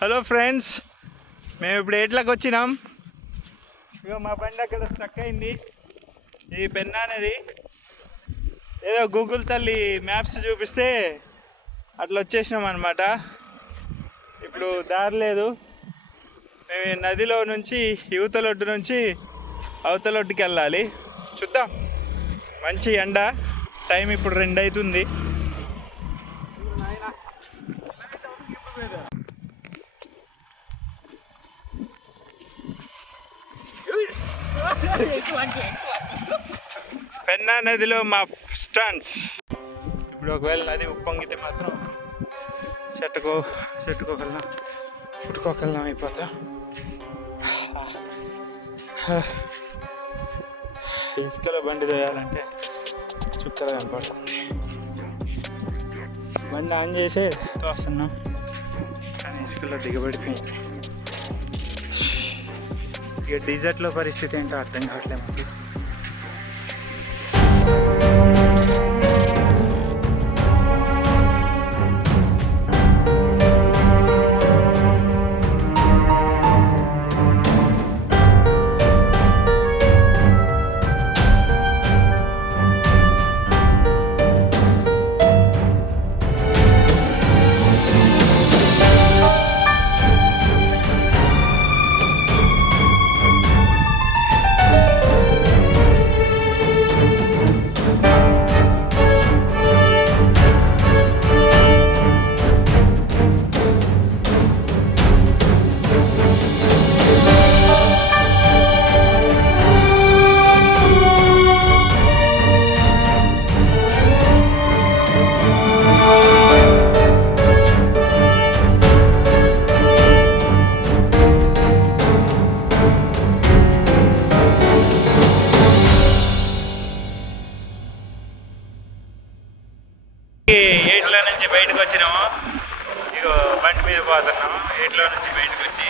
Hello friends, మేము ఇప్పుడు ఎట్లకి వచ్చినాం. ఇక మా బండి అక్కడ స్ట్రక్ అయింది. ఈ పెన్నా అనేది ఏదో గూగుల్ తల్లి మ్యాప్స్ చూపిస్తే అట్లా వచ్చేసినాం అనమాట. ఇప్పుడు దారి లేదు. మేము నదిలో నుంచి యువతలొడ్డు నుంచి అవతలొడ్డుకి వెళ్ళాలి. చూద్దాం. మంచి ఎండ, టైం ఇప్పుడు 2 అవుతుంది. పెన్నా నదిలో మా స్టంట్స్. ఇప్పుడు ఒకవేళ నది ఉప్పొంగితే మాత్రం పుట్టుకోగలం అయిపోతా. ఇసుకలో బండి తోయాలంటే చుక్కలు కనపడుతుంది. బండి ఆన్ చేసే తోస్తున్నాం, కానీ ఇసుకలో దిగబడిపోయింది. ఇక డిజర్ట్లో పరిస్థితి ఏంటో అర్థం కావట్లేదు మాకు. ఏట్లో నుంచి బయటకు వచ్చినాము. ఇగో బండి మీద పోతున్నాము. ఏట్లో నుంచి బయటకు వచ్చి